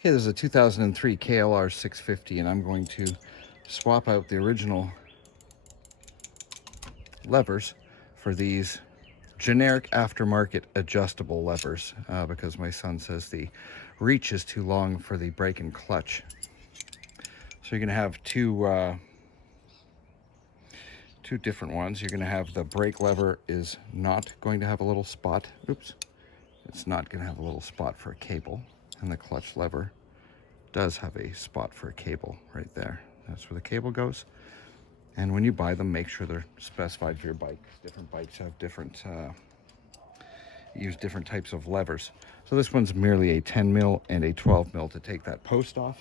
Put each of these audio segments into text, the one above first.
Okay, this is a 2003 KLR 650, and I'm going to swap out the original levers for these generic aftermarket adjustable levers because my son says the reach is too long for the brake and clutch. So you're going to have two different ones. You're going to have the brake lever is not going to have a little spot. Oops. It's not going to have a little spot for a cable. And the clutch lever does have a spot for a cable right there. That's where the cable goes. And when you buy them, make sure they're specified for your bike. Different bikes have different, use different types of levers. So this one's merely a 10 mil and a 12 mil to take that post off.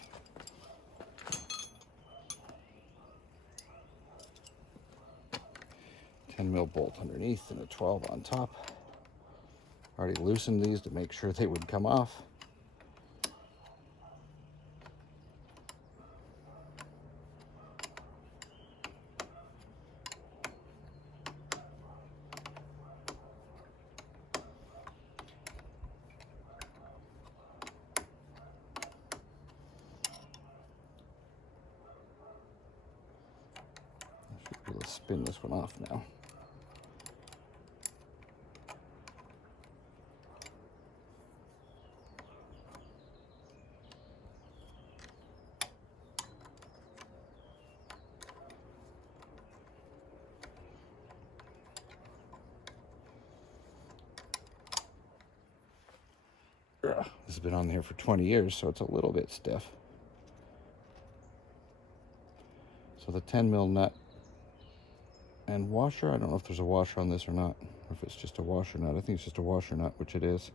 Mil bolt underneath and a 12 on top. Already loosened these to make sure they would come off. I should be able to spin this one off now. This has been on here for 20 years, so it's a little bit stiff. So the 10 mil nut and washer, I don't know if there's a washer on this or not, or if it's just a washer nut. I think it's just a washer nut, which it is.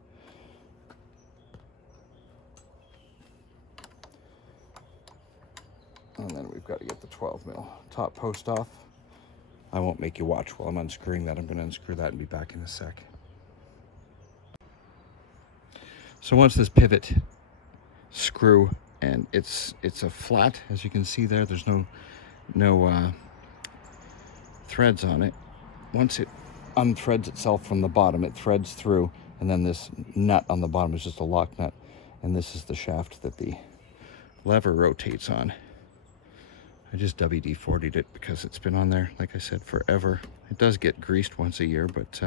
And then we've got to get the 12 mil top post off. I won't make you watch while I'm unscrewing that. I'm going to unscrew that and be back in a sec. So once this pivot screw, and it's a flat, as you can see there, there's no threads on it. Once it unthreads itself from the bottom, it threads through, and then this nut on the bottom is just a lock nut, and this is the shaft that the lever rotates on. I just WD-40'd it because it's been on there, like I said, forever. It does get greased once a year, but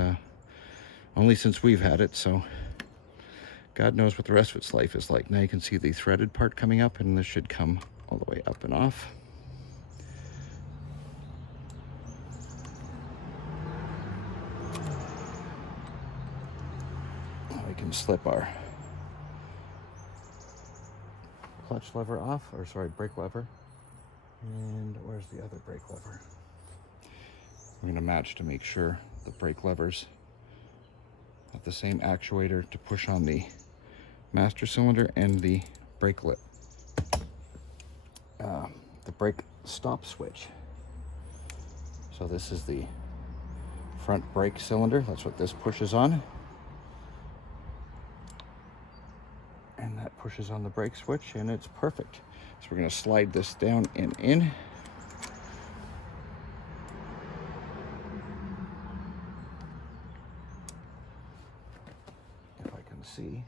only since we've had it, so God knows what the rest of its life is like. Now you can see the threaded part coming up, and this should come all the way up and off. We can slip our clutch lever off, or sorry, brake lever. And where's the other brake lever? We're going to match to make sure the brake levers have the same actuator to push on the master cylinder and the brake lip, the brake stop switch. So this is the front brake cylinder. That's what this pushes on. And that pushes on the brake switch, and it's perfect. So we're going to slide this down and in. If I can see.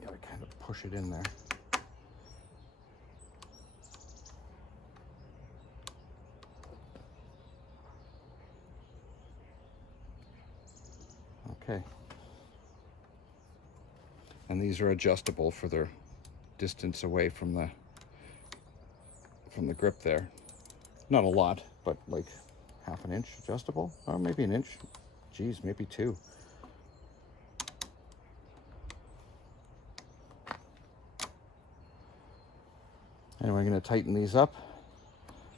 Yeah, I kind of push it in there. Okay. And these are adjustable for their distance away from the grip there. Not a lot, but like half an inch adjustable, or maybe an inch. Geez, maybe 2. Anyway, I'm going to tighten these up.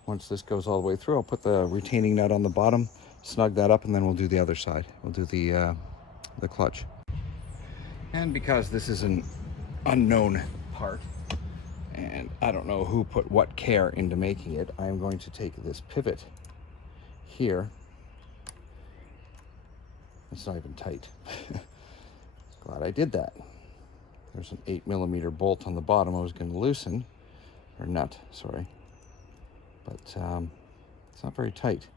Once this goes all the way through, I'll put the retaining nut on the bottom, snug that up, and then we'll do the other side. We'll do the clutch. And because this is an unknown part, and I don't know who put what care into making it, I'm going to take this pivot here. It's not even tight. Glad I did that. There's an 8mm bolt on the bottom I was going to loosen, or nut, sorry. But it's not very tight.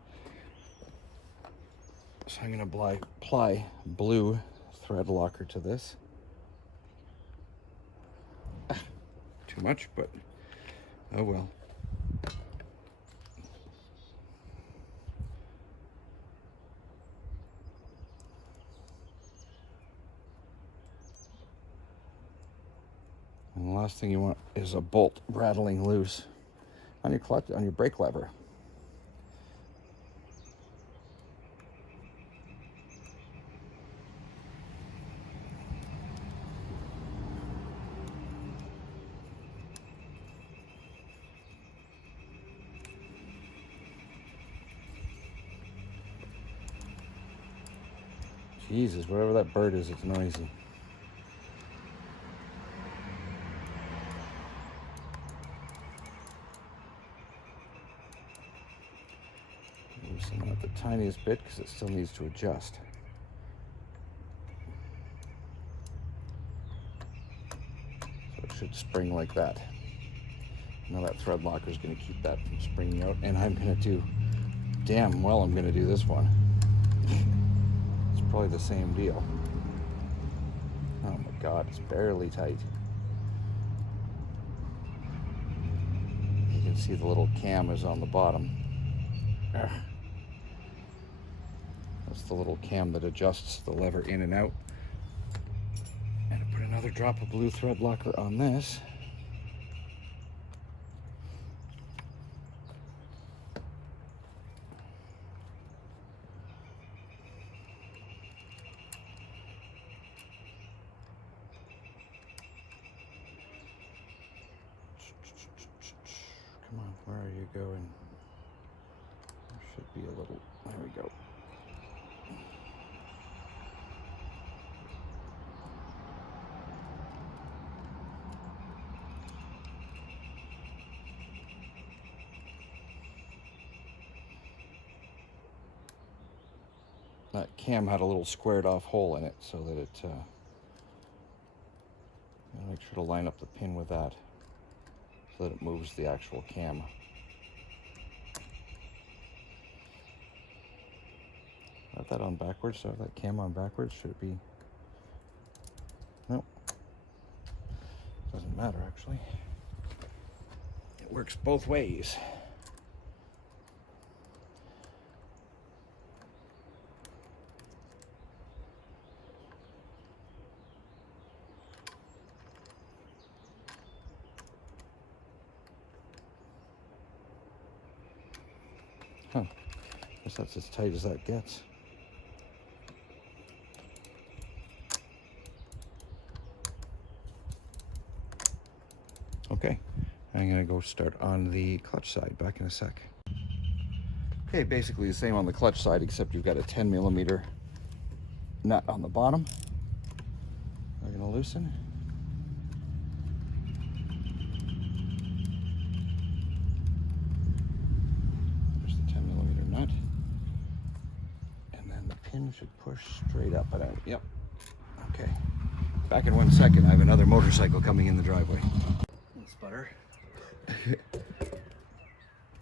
So I'm going to apply blue thread locker to this. Too much, but oh well. And the last thing you want is a bolt rattling loose on your clutch, on your brake lever. Jesus, wherever that bird is, it's noisy. Loosen out the tiniest bit because it still needs to adjust. So it should spring like that. Now that thread locker is going to keep that from springing out, and I'm going to do, damn well I'm going to do this one. It's probably the same deal. Oh my God, it's barely tight. You can see the little cam is on the bottom. Ugh. That's the little cam that adjusts the lever in and out. And I put another drop of blue thread locker on this. Come on, where are you going? There should be a little, there we go. That cam had a little squared off hole in it so that it, make sure to line up the pin with that so that it moves the actual cam. Got that on backwards, so that cam on backwards, should it be? Nope. Doesn't matter actually. It works both ways. Huh. Guess that's as tight as that gets. Okay, I'm gonna go start on the clutch side. Back in a sec. Okay, basically the same on the clutch side, except you've got a 10mm nut on the bottom. We're gonna loosen. There's the 10mm nut. And then the pin should push straight up. But yep. Okay. Back in 1 second. I have another motorcycle coming in the driveway. Sputter.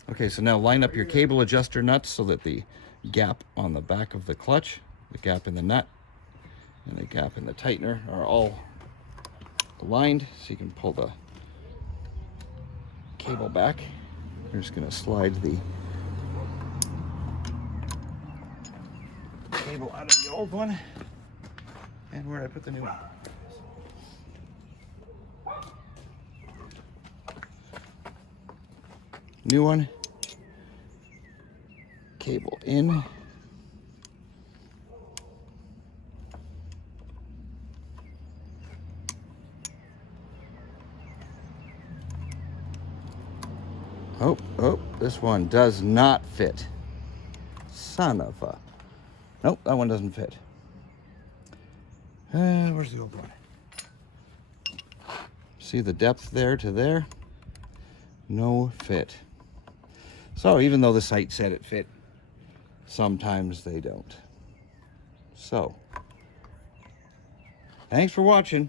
Okay, so now line up your cable adjuster nuts so that the gap on the back of the clutch, the gap in the nut, and the gap in the tightener are all aligned, so you can pull the cable back. You're just going to slide the cable out of the old one. And where did I put the new one? New one. Cable in. Oh, this one does not fit. Son of a... Nope, that one doesn't fit. Where's the old one? See the depth there to there? No fit. So even though the site said it fit, sometimes they don't. So, thanks for watching.